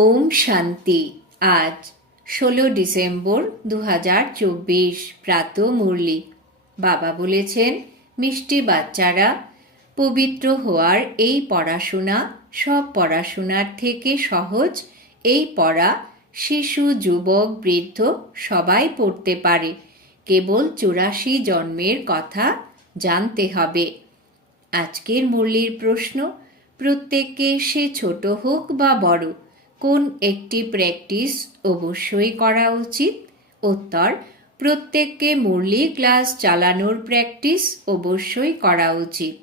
ওম শান্তি। আজ ষোলো ডিসেম্বর দু হাজার চব্বিশ, প্রাত মুরলি। বাবা বলেছেন, মিষ্টি বাচ্চারা, পবিত্র হওয়ার এই পড়াশোনা, সব পড়াশোনার থেকে সহজ, এই পড়া শিশু, যুবক, বৃদ্ধ সবাই পড়তে পারে। কেবল চুরাশি জন্মের কথা জানতে হবে। আজকের মুরলির প্রশ্ন, প্রত্যেককে সে ছোট হোক বা বড় কোন একটি প্র্যাকটিস অবশ্যই করা উচিত? উত্তর, প্রত্যেককে মুরলি ক্লাস চালানোর প্র্যাকটিস অবশ্যই করা উচিত।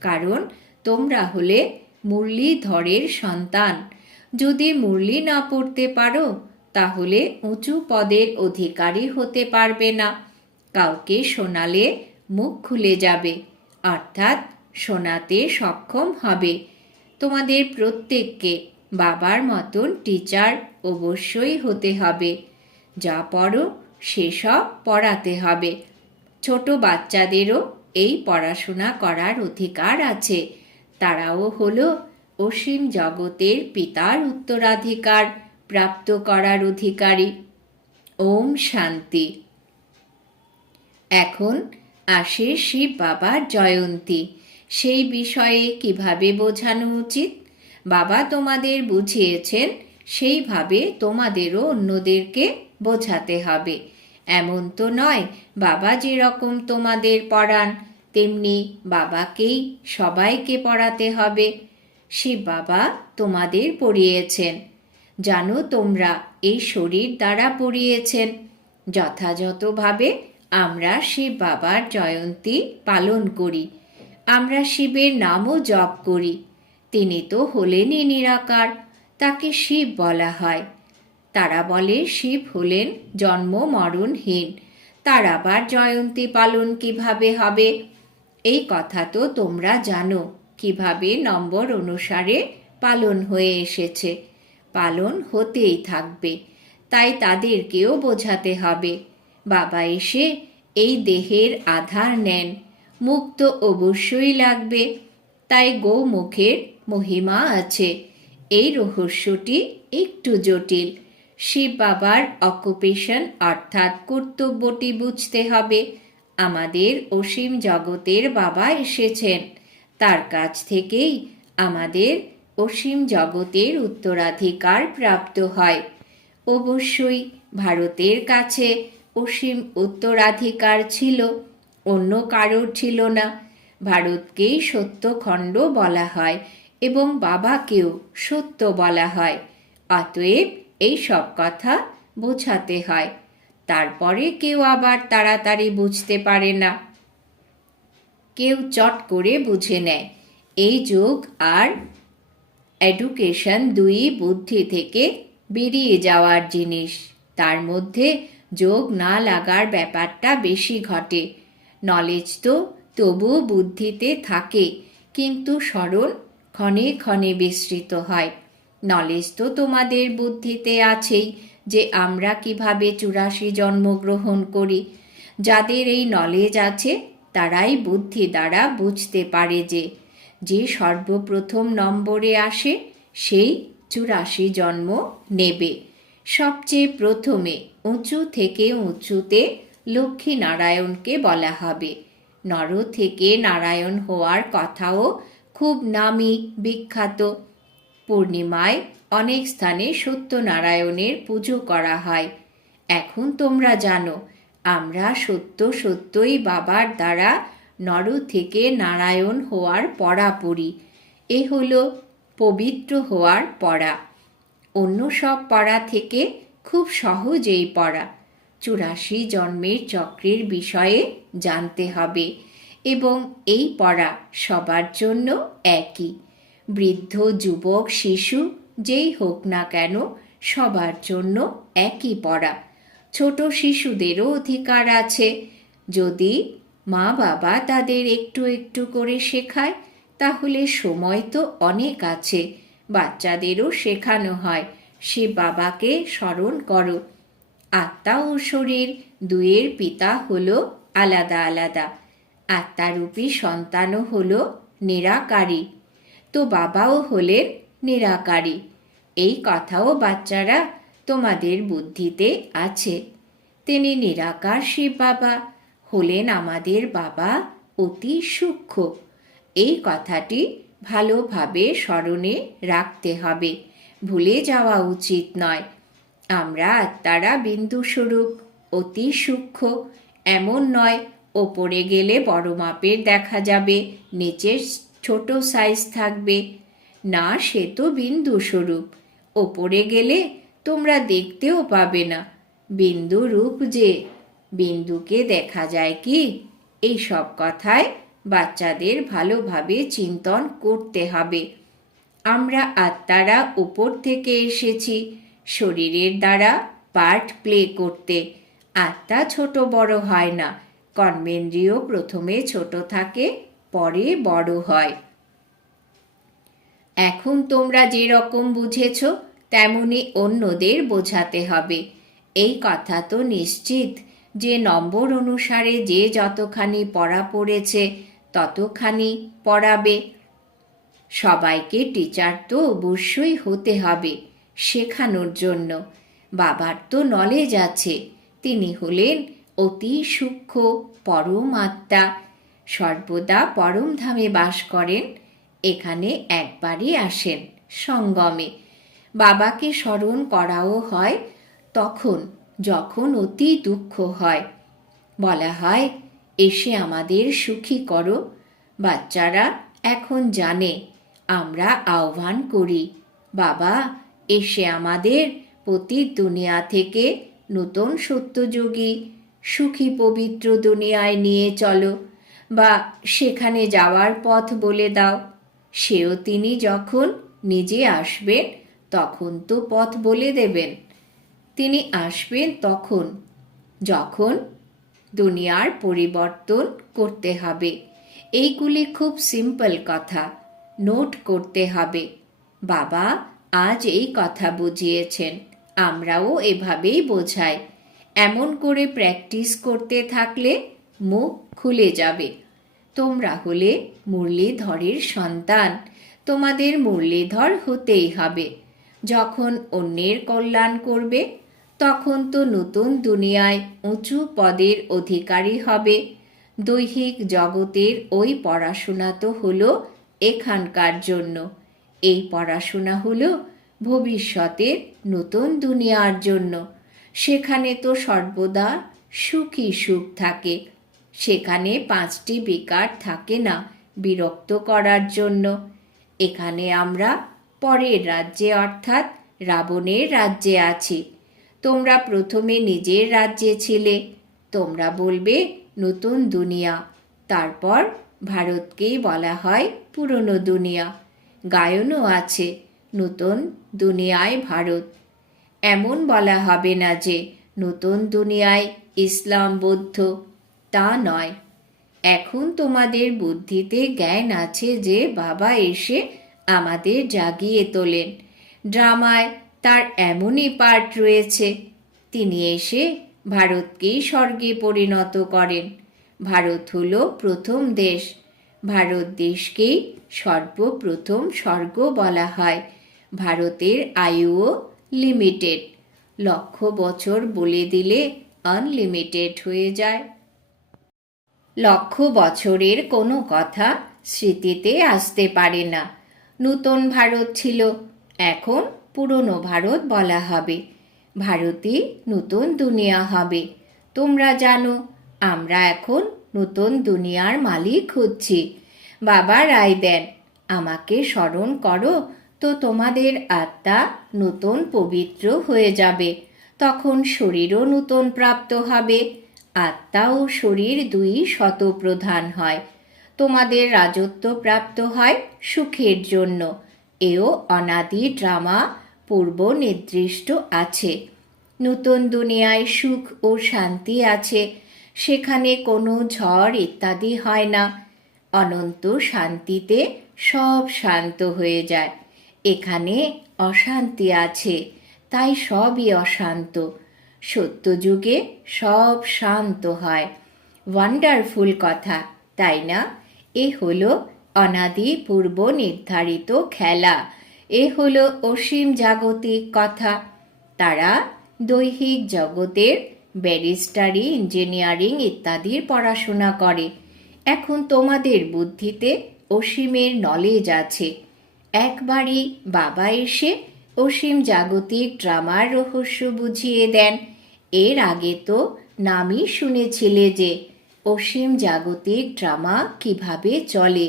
কারণ তোমরা হলে মুরলীধরের সন্তান। যদি মুরলি না পড়তে পারো, তাহলে উঁচু পদের অধিকারী হতে পারবে না। কাউকে শোনালে মুখ খুলে যাবে, অর্থাৎ শোনাতে সক্ষম হবে। তোমাদের প্রত্যেককে বাবার মতন টিচার অবশ্যই হতে হবে। যা পড়ো সেসব পড়াতে হবে। ছোট বাচ্চাদেরও এই পড়াশোনা করার অধিকার আছে। তারাও হলো অসীম জগতের পিতার উত্তরাধিকার প্রাপ্ত করার অধিকারী। ওম শান্তি। এখন আসে শিব বাবার জয়ন্তী। সেই বিষয়ে কীভাবে বোঝানো উচিত? বাবা তোমাদের বুঝিয়েছেন, সেইভাবে তোমাদেরও অন্যদেরকে বোঝাতে হবে। এমন তো নয়, বাবা যেরকম তোমাদের পড়ান, তেমনি বাবাকেই সবাইকে পড়াতে হবে। সে বাবা তোমাদের পড়িয়েছেন। জানো তোমরা, এই শরীর দ্বারা পড়িয়েছেন। যথাযথভাবে আমরা শিব বাবার জয়ন্তী পালন করি। আমরা শিবের নামও জপ করি। তিনি তো হলেনই নিরাকার, তাকে শিব বলা হয়। তারা বলে, শিব হলেন জন্ম মরণহীন, তার আবার জয়ন্তী পালন কীভাবে হবে? এই কথা তো তোমরা জানো, কীভাবে নম্বর অনুসারে পালন হয়ে এসেছে। পালন হতেই থাকবে, তাই তাদেরকেও বোঝাতে হবে। বাবা এসে এই দেহের আধার নেন, মুক্ত অবশ্যই লাগবে, তাই গোমুখের মহিমা আছে। এই রহস্যটি একটু জটিল। শিব বাবার অকুপেশন অর্থাৎ কর্তব্যটি বুঝতে হবে। আমাদের অসীম জগতের বাবা এসেছেন। তার কাছ থেকেই আমাদের অসীম জগতের উত্তরাধিকার প্রাপ্ত হয়। অবশ্যই ভারতের কাছে অসীম উত্তরাধিকার ছিল, অন্য কারোর ছিল না। ভারতকেই সত্যখণ্ড বলা হয়। এবং বাবাকেও সত্য বলা হয়। অতএব এই সব কথা বোঝাতে হয়। তারপরে কেউ আবার তাড়াতাড়ি বুঝতে পারে না। কেউ চট করে বুঝে নেয়। এই যোগ আর এডুকেশন দুই বুদ্ধি থেকে বেরিয়ে যাওয়ার জিনিস। তার মধ্যে যোগ না লাগার ব্যাপারটা বেশি ঘটে। নলেজ তো তবুও বুদ্ধিতে থাকে, কিন্তু স্মরণ ক্ষণে ক্ষণে বিস্তৃত হয়। নলেজ তো তোমাদের বুদ্ধিতে আছেই যে আমরা কীভাবে চুরাশি জন্মগ্রহণ করি। যাদের এই নলেজ আছে, তারাই বুদ্ধি দ্বারা বুঝতে পারে যে যে সর্বপ্রথম নম্বরে আসে, সেই চুরাশি জন্ম নেবে। সবচেয়ে প্রথমে, উঁচু থেকে উঁচুতে লক্ষ্মী নারায়ণকে বলা হবে। নর থেকে নারায়ণ হওয়ার কথাও খুব নামি বিখ্যাত পূর্ণিমায় অনেক স্থানে সত্যনারায়ণের পুজো করা হয়। এখন তোমরা জানো, আমরা সত্য সত্যই বাবার দ্বারা নর থেকে নারায়ণ হওয়ার পড়া পড়ি এ হলো পবিত্র হওয়ার পড়া অন্য সব পড়া থেকে খুব সহজ এই পড়া চুরাশি জন্মের চক্রের বিষয়ে জানতে হবে। এবং এই পড়া সবার জন্য একই। বৃদ্ধ, যুবক, শিশু, যেই হোক না কেন, সবার জন্য একই পড়া। ছোট শিশুদেরও অধিকার আছে। যদি মা বাবা তাদের একটু একটু করে শেখায়, তাহলে সময় তো অনেক আছে। বাচ্চাদেরও শেখানো হয়। সে বাবাকে স্মরণ করো। আত্মা ও শরীর দুয়ের পিতা হলো আলাদা আলাদা। আত্মারূপী সন্তানও হল নিরাকারী। তো বাবাও হলেন নিরাকারী। এই কথাও বাচ্চারা তোমাদের বুদ্ধিতে আছে। তিনি নিরাকার শিব বাবা, হলেন আমাদের বাবা অতি সূক্ষ্ম। এই কথাটি ভালোভাবে স্মরণে রাখতে হবে। ভুলে যাওয়া উচিত নয়। আমরা আত্মারা বিন্দুস্বরূপ, অতি সূক্ষ্ম, এমন নয় ওপরে গেলে বড় মাপের দেখা যাবে। নিচে ছোট সাইজ থাকবে। না, সে তো বিন্দু স্বরূপ। ওপরে গেলে তোমরা দেখতেও পাবে না। বিন্দু রূপ যে। বিন্দুকে দেখা যায় কি? এই সব কথায় বাচ্চাদের ভালোভাবে চিন্তন করতে হবে। আমরা আত্মারা উপর থেকে এসেছি। শরীরের দ্বারা পার্ট প্লে করতে। আত্মা ছোট বড় হয় না। কর্মেন্দ্রিয় প্রথমে ছোট থাকে, পরে বড় হয়। এখন তোমরা যে রকম বুঝেছ, তেমনি অন্যদের বোঝাতে হবে। এই কথা তো নিশ্চিত যে নম্বর অনুসারে যে যতখানি পড়া পড়েছে, ততখানি পড়াবে। সবাইকে টিচার তো অবশ্যই হতে হবে শেখানোর জন্য। বাবার তো নলেজ আছে, তিনি হলেন অতি সূক্ষ্ম পরম আত্মা সর্বদা পরম ধামে বাস করেন, এখানে একবারই আসেন সঙ্গমে। বাবাকে স্মরণ করাও হয় তখন, যখন অতি দুঃখ হয়। বলা হয়, এসে আমাদের সুখী করো। বাচ্চারা এখন জানে, আমরা আহ্বান করি, বাবা, এসে আমাদের প্রতি দুনিয়া থেকে নতুন সত্যযোগী সুখী পবিত্র দুনিয়ায় নিয়ে চলো, বা সেখানে যাওয়ার পথ বলে দাও। সেও তিনি যখন নিজে আসবেন, তখন তো পথ বলে দেবেন। তিনি আসবেন তখন, যখন দুনিয়ার পরিবর্তন করতে হবে। এইগুলি খুব সিম্পল কথা নোট করতে হবে। বাবা আজ এই কথা বুঝিয়েছেন, আমরাও এভাবেই বোঝাই। এমন করে প্র্যাকটিস করতে থাকলে মুখ খুলে যাবে। তোমরা হলে মুরলীধরের সন্তান। তোমাদের মুরলীধর হতেই হবে। যখন অন্যের কল্যাণ করবে, তখন তো নতুন দুনিয়ায় উঁচু পদের অধিকারী হবে। দৈহিক জগতের ওই পড়াশোনা তো হলো এখানকার জন্য। এই পড়াশোনা হলো ভবিষ্যতের নতুন দুনিয়ার জন্য। সেখানে তো সর্বদা সুখী সুখ থাকে। সেখানে পাঁচটি বিকার থাকে না বিরক্ত করার জন্য। এখানে আমরা পরের রাজ্যে অর্থাৎ রাবণের রাজ্যে আছি। তোমরা প্রথমে নিজের রাজ্যে ছিলে। তোমরা বলবে, নতুন দুনিয়া। তারপর ভারতকেই বলা হয় পুরনো দুনিয়া। গায়নও আছে, নতুন দুনিয়ায় ভারত। এমন বলা হবে না যে নতুন দুনিয়ায় ইসলাম বৌদ্ধ, তা নয়। এখন তোমাদের বুদ্ধিতে জ্ঞান আছে যে বাবা এসে আমাদের জাগিয়ে তোলেন। ড্রামায় তার এমনই পার্ট রয়েছে, তিনি এসে ভারতকেই স্বর্গে পরিণত করেন। ভারত হল প্রথম দেশ, ভারত দেশকেই সর্বপ্রথম স্বর্গ বলা হয়। ভারতের আয়ুও লিমিটেড লক্ষ বছর বলে দিলে আনলিমিটেড হয়ে যায়। লক্ষ বছরের কোনো কথা স্মৃতিতে আসতে পারে না। নূতন ভারত ছিল, এখন পুরনো ভারত বলা হবে। ভারতে নতুন দুনিয়া হবে। তোমরা জানো, আমরা এখন নতুন দুনিয়ার মালিক হচ্ছি। বাবা রায় দেন, আমাকে স্মরণ করো তো তোমাদের আত্মা নতুন পবিত্র হয়ে যাবে। তখন শরীরও নতুন প্রাপ্ত হবে। আত্মা ও শরীর দুই শতপ্রধান হয়। তোমাদের রাজত্ব প্রাপ্ত হয় সুখের জন্য। এও অনাদি ড্রামা পূর্ব নির্দিষ্ট আছে। নতুন দুনিয়ায় সুখ ও শান্তি আছে। সেখানে কোনো ঝড় ইত্যাদি হয় না। অনন্ত শান্তিতে সব শান্ত হয়ে যায়। এখানে অশান্তি আছে, তাই সবই অশান্ত। সত্যযুগে সব শান্ত হয়। ওয়ান্ডারফুল কথা, তাই না? এ হলো অনাদি পূর্ব নির্ধারিত খেলা। এ হলো অসীম জাগতিক কথা। তারা দৈহিক জগতের ব্যারিস্টারি, ইঞ্জিনিয়ারিং ইত্যাদির পড়াশোনা করে। এখন তোমাদের বুদ্ধিতে অসীমের নলেজ আছে। একবারই বাবা এসে অসীম জাগতিক ড্রামার রহস্য বুঝিয়ে দেন। এর আগে তো নামই শুনেছিলে যে অসীম জাগতিক ড্রামা কীভাবে চলে,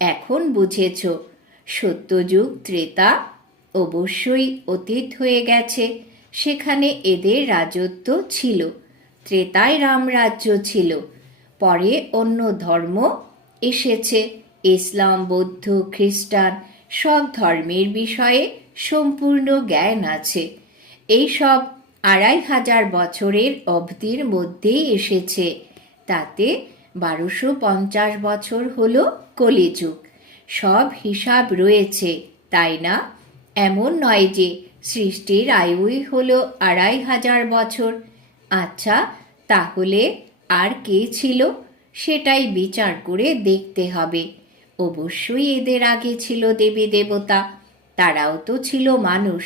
এখন বুঝেছ। সত্যযুগ ত্রেতা অবশ্যই অতীত হয়ে গেছে, সেখানে এদের রাজত্ব ছিল ত্রেতায় রামরাজ্য ছিল। পরে অন্য ধর্ম এসেছে, ইসলাম, বৌদ্ধ, খ্রিস্টান সব ধর্মের বিষয়ে সম্পূর্ণ জ্ঞান আছে। এই সব আড়াই হাজার বছরের অবধির মধ্যেই এসেছে। তাতে বারোশো পঞ্চাশ বছর হল কলিযুগ। সব হিসাব রয়েছে, তাই না? এমন নয় যে সৃষ্টির আয়ুই হল আড়াই হাজার বছর। আচ্ছা তাহলে আর কে ছিল? সেটাই বিচার করে দেখতে হবে। অবশ্যই এদের আগে ছিল দেবী দেবতা। তারাও তো ছিল মানুষ,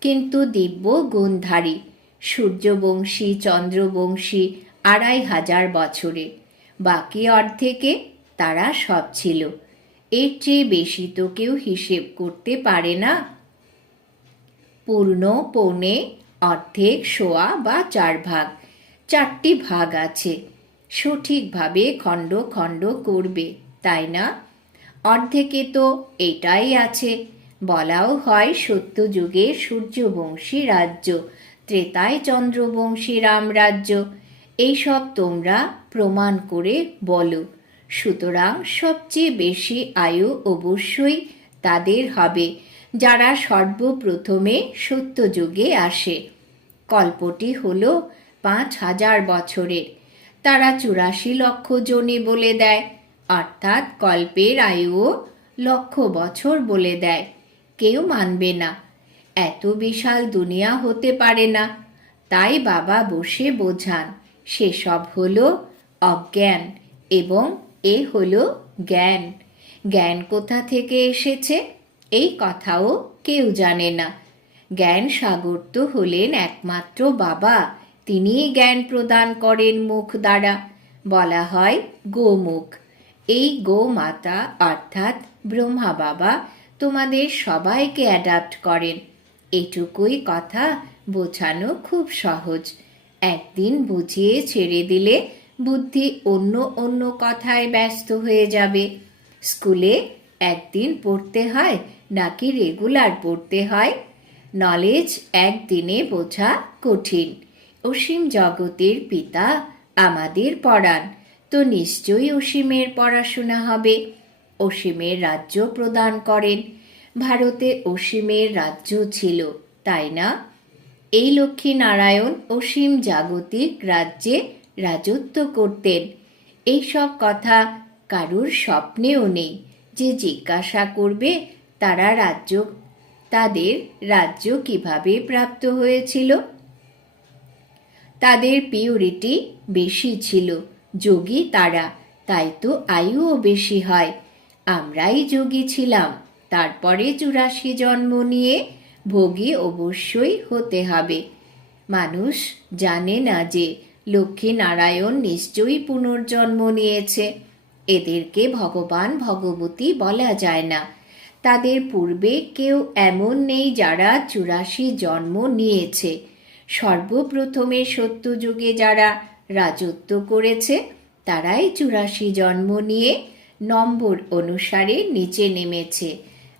কিন্তু দিব্য গুণধারী। সূর্যবংশী, চন্দ্রবংশী, আড়াই হাজার বছরে। বাকি অর্ধেকে তারা সব ছিল। এর চেয়ে বেশি তো কেউ হিসেব করতে পারে না। পূর্ণ পৌনে অর্ধেক সোয়া বা চার ভাগ। চারটি ভাগ আছে। সঠিকভাবে খণ্ড খণ্ড করবে, তাই না? অর্ধেকে তো এটাই আছে। বলাও হয় সত্যযুগে সূর্যবংশী রাজ্য, ত্রেতায় চন্দ্রবংশী রামরাজ্য। এইসব তোমরা প্রমাণ করে বলো। সুতরাং সবচেয়ে বেশি আয়ু অবশ্যই তাদের হবে, যারা সর্বপ্রথমে সত্যযুগে আসে। কল্পটি হল পাঁচ হাজার বছরের। তারা চুরাশি লক্ষ জনে বলে দেয়। অর্থাৎ কল্পের আয়ুও লক্ষ বছর বলে দেয়। কেউ মানবে না। এত বিশাল দুনিয়া হতে পারে না। তাই বাবা বসে বোঝান, সেসব হলো অজ্ঞান এবং এ হলো জ্ঞান। জ্ঞান কোথা থেকে এসেছে? এই কথাও কেউ জানে না। জ্ঞান সাগর তো হলেন একমাত্র বাবা। তিনিই জ্ঞান প্রদান করেন মুখ দ্বারা। বলা হয় গোমুখ। এই গো মাতা অর্থাৎ ব্রহ্মা বাবা তোমাদের সবাইকে অ্যাডাপ্ট করেন। এটুকুই কথা বোঝানো খুব সহজ। একদিন বুঝিয়ে ছেড়ে দিলে বুদ্ধি অন্য অন্য কথায় ব্যস্ত হয়ে যাবে। স্কুলে একদিন পড়তে হয় নাকি রেগুলার পড়তে হয়? নলেজ একদিনে বোঝা কঠিন। অসীম জগতের পিতা আমাদের পড়ান তো নিশ্চয়ই অসীমের পড়াশোনা হবে। অসীমের রাজ্য প্রদান করেন। ভারতে অসীমের রাজ্য ছিল, তাই না? এই লক্ষ্মী নারায়ণ অসীম জাগতিক রাজ্যে রাজত্ব করতেন। এইসব কথা কারুর স্বপ্নেও নেই যে জিজ্ঞাসা করবে তারা রাজ্য, তাদের রাজ্য কীভাবে প্রাপ্ত হয়েছিল? তাদের পিউরিটি বেশি ছিল। যোগী তারা, তাই তো আয়ুও বেশি হয়। আমরাই যোগী ছিলাম, তারপরে চুরাশি জন্ম নিয়ে ভোগী অবশ্যই হতে হবে। মানুষ জানে না যে লক্ষ্মী নারায়ণ নিশ্চয়ই পুনর্জন্ম নিয়েছে, এদেরকে ভগবান ভগবতী বলা যায় না। তাদের পূর্বে কেউ এমন নেই যারা চুরাশি জন্ম নিয়েছে। সর্বপ্রথমে সত্যযুগে যারা রাজত্ব করেছে। তারাই চুরাশি জন্ম নিয়ে নম্বর অনুসারে নিচে নেমেছে।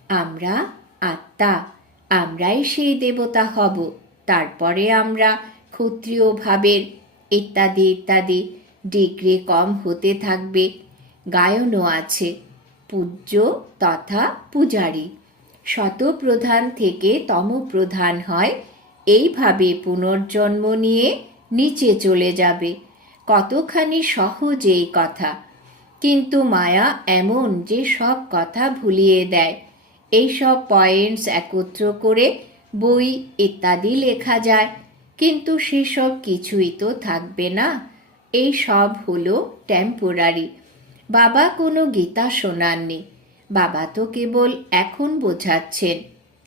আমরা আত্মা, আমরাই সেই দেবতা হব। তারপরে আমরা ক্ষত্রিয় ভাবের ইত্যাদি ইত্যাদি ডিগ্রি কম হতে থাকবে। গায়নও আছে, পূজ্য তথা পূজারী। শতপ্রধান থেকে তমপ্রধান হয়। এইভাবে পুনর্জন্ম নিয়ে নিচে চলে যাবে। কতখানি সহজ এই কথা। কিন্তু মায়া এমন যে সব কথা ভুলিয়ে দেয়। এই সব পয়েন্টস একত্র করে বই, ইত্যাদি লেখা যায়। কিন্তু সেসব কিছুই তো থাকবে না। এই সব হলো টেম্পোরারি বাবা কোনো গীতা শোনাননি। বাবা তো কেবল এখন বোঝাচ্ছেন।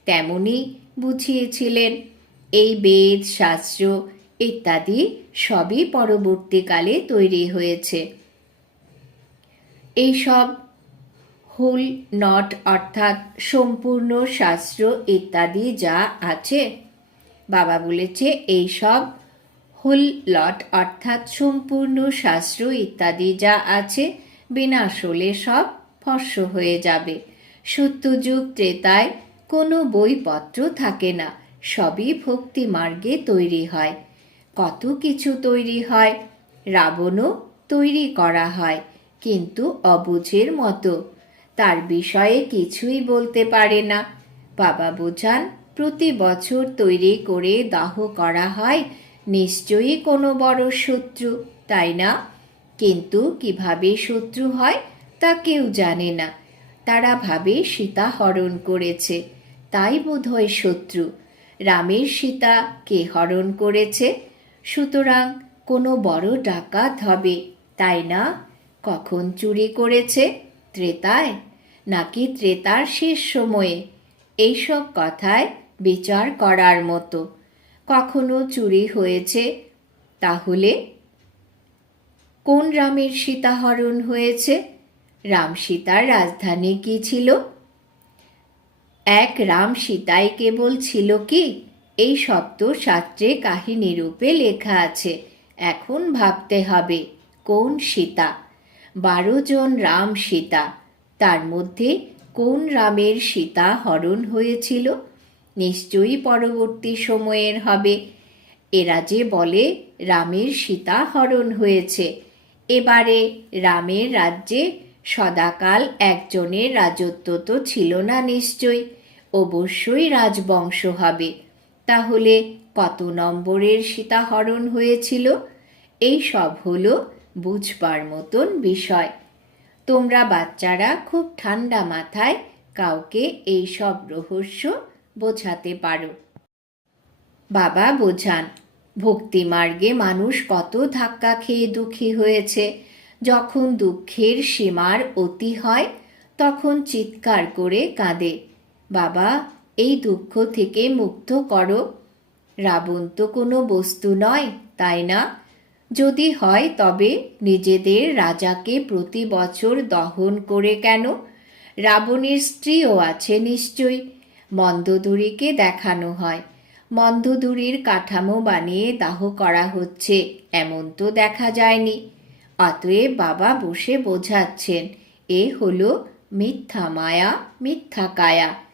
তেমনি বুঝিয়েছিলেন। এই বেদ, শাস্ত্র ইত্যাদি সবই পরবর্তীকালে তৈরি হয়েছে। এইসব হুল, নট অর্থাৎ সম্পূর্ণ শাস্ত্র ইত্যাদি যা আছে, বাবা বলেছে এইসব হুল, লট অর্থাৎ সম্পূর্ণ শাস্ত্র ইত্যাদি যা আছে বিনাশ হলে সব ফস্য হয়ে যাবে। সত্যযুগ ত্রেতায় কোনো বইপত্র থাকে না, সবই ভক্তি মার্গে তৈরি হয়। কত কিছু তৈরি হয়, রাবণও তৈরি করা হয়, কিন্তু অবুঝের মতো। তার বিষয়ে কিছুই বলতে পারে না। বাবা বোঝান, প্রতি বছর তৈরি করে দাহ করা হয়, নিশ্চয়ই কোনো বড় শত্রু, তাই না? কিন্তু কীভাবে শত্রু হয়, তা কেউ জানে না। তারা ভাবে সীতা হরণ করেছে, তাই বোধহয় শত্রু। রামের সীতা কে হরণ করেছে সুতরাং কোনো বড় ডাকাত হবে, তাই না? কখন চুরি করেছে? ত্রেতায়? নাকি ত্রেতার শেষ সময়ে? এইসব কথায় বিচার করার মতো। কখনো চুরি হয়েছে? তাহলে? কোন রামের সীতাহরণ হয়েছে? রাম সীতার রাজধানী কি ছিল? এক রাম সীতাই কেবল ছিল কি? এই শব্দ শাস্ত্রে কাহিনী রূপে লেখা আছে। এখন ভাবতে হবে, কোন সীতা? বারো জন রাম সীতা, তার মধ্যে কোন রামের সীতা হরণ হয়েছিল? নিশ্চয়ই পরবর্তী সময়ের হবে। এরা যে বলে রামের সীতা হরণ হয়েছে, এবারে রামের রাজ্যে সদাকাল একজনের রাজত্ব তো ছিল না নিশ্চয় অবশ্যই রাজবংশ হবে। তাহলে কত নম্বরের সীতাহরণ হয়েছিল? এই সব হলো বুঝবার মতন বিষয়। তোমরা বাচ্চারা খুব ঠান্ডা মাথায় কাউকে এই সব রহস্য বোঝাতে পারো। বাবা বোঝান ভক্তিমার্গে মানুষ কত ধাক্কা খেয়ে দুঃখী হয়েছে। যখন দুঃখের সীমার অতি হয়, তখন চিৎকার করে কাঁদে। বাবা এই দুঃখ থেকে মুক্ত করো। রাবণ তো কোনো বস্তু নয়, তাই না? যদি হয় তবে নিজেদের রাজাকে প্রতি বছর দহন করে কেন? রাবণের স্ত্রীও আছে নিশ্চয়ই মন্দদুরিকে দেখানো হয়। মন্দদুরির কাঠামো বানিয়ে দাহ করা হচ্ছে, এমন তো দেখা যায়নি। অতএব বাবা বসে বোঝাচ্ছেন, এ হলো মিথ্যা মায়া, মিথ্যা কায়া।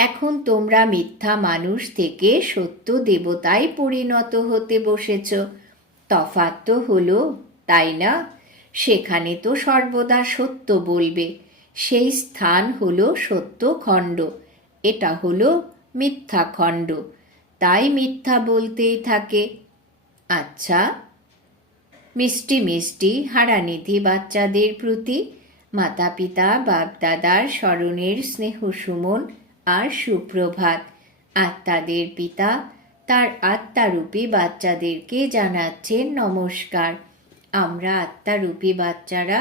এখন তোমরা মিথ্যা মানুষ থেকে সত্য দেবতায় পরিণত হতে বসেছ। তফাৎ তো হলো, তাই না? সেখানে তো সর্বদা সত্য বলবে। সেই স্থান হলো সত্য খণ্ড। এটা হলো মিথ্যা খণ্ড। তাই মিথ্যা বলতেই থাকে। আচ্ছা মিষ্টি মিষ্টি হারানিধি বাচ্চাদের প্রতি মাতা পিতা বাপদাদার স্মরণের স্নেহ সুমন আর সুপ্রভাত। আত্মাদের পিতা তার আত্মারূপী বাচ্চাদেরকে জানাচ্ছেন নমস্কার। আমরা আত্মারূপী বাচ্চারা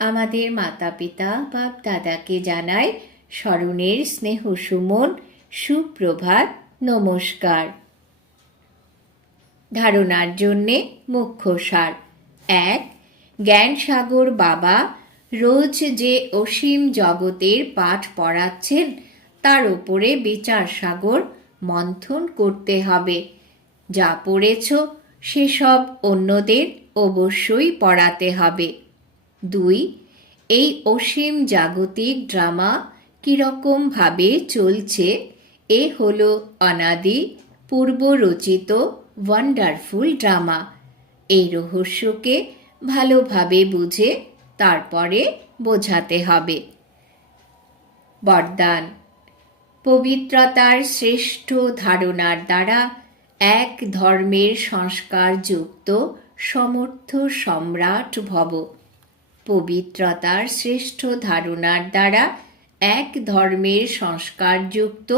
আমাদের মাতা পিতা বাপ দাদাকে জানাই স্মরণের স্নেহ সুমন, সুপ্রভাত, নমস্কার। ধারণার জন্যে মুখ্য সার। এক জ্ঞান সাগর বাবা রোজ যে অসীম জগতের পাঠ পড়াচ্ছেন তার উপরে বিচার সাগর মন্থন করতে হবে। যা পড়েছ, সেসব অন্যদের অবশ্যই পড়াতে হবে। দুই, এই অসীম জাগতিক ড্রামা কীরকমভাবে চলছে, এ হল অনাদি পূর্বরচিত ওয়ান্ডারফুল ড্রামা। এই রহস্যকে ভালোভাবে বুঝে তারপরে বোঝাতে হবে। বরদান। পবিত্রতার শ্রেষ্ঠ ধারণার দ্বারা এক ধর্মের সংস্কারযুক্ত সমর্থ সম্রাট ভব। পবিত্রতার শ্রেষ্ঠ ধারণার দ্বারা এক ধর্মের সংস্কারযুক্ত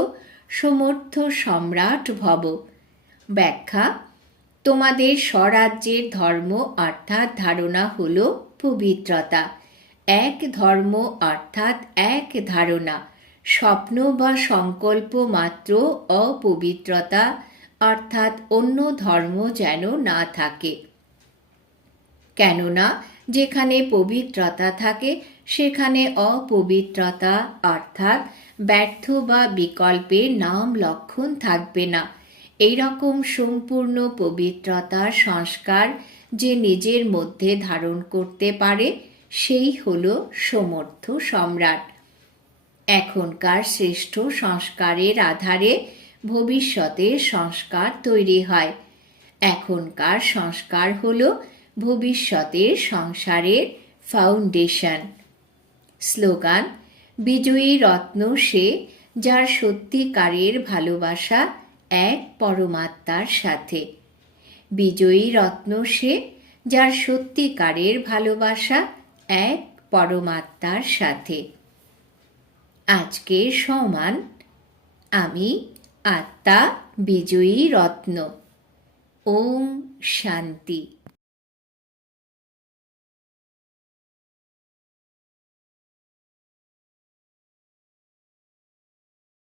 সমর্থ সম্রাট ভব। ব্যাখ্যা, তোমাদের স্বরাজ্যের ধর্ম অর্থাৎ ধারণা হল পবিত্রতা। এক ধর্ম অর্থাৎ এক ধারণা। স্বপ্ন বা সংকল্প মাত্র অপবিত্রতা, অর্থাৎ অন্য ধর্ম যেন না থাকে। কেননা, যেখানে পবিত্রতা থাকে, সেখানে অপবিত্রতা, অর্থাৎ ব্যর্থ বা বিকল্পে নাম লক্ষণ থাকবে না। এই রকম সম্পূর্ণ পবিত্রতার সংস্কার যে নিজের মধ্যে ধারণ করতে পারে, সেই হল সমর্থ সম্রাট। এখনকার শ্রেষ্ঠ সংস্কারের আধারে ভবিষ্যতের সংস্কার তৈরি হয়। এখনকার সংস্কার হল ভবিষ্যতের সংসারের ফাউন্ডেশন স্লোগান, বিজয়ী রত্ন সে যার সত্যিকারের ভালোবাসা এক পরমাত্মার সাথে। বিজয়ী রত্ন সে যার সত্যিকারের ভালোবাসা এক পরমাত্মার সাথে। আজকে সমান আমি আত্মা বিজয়ী রত্ন। ওম শান্তি।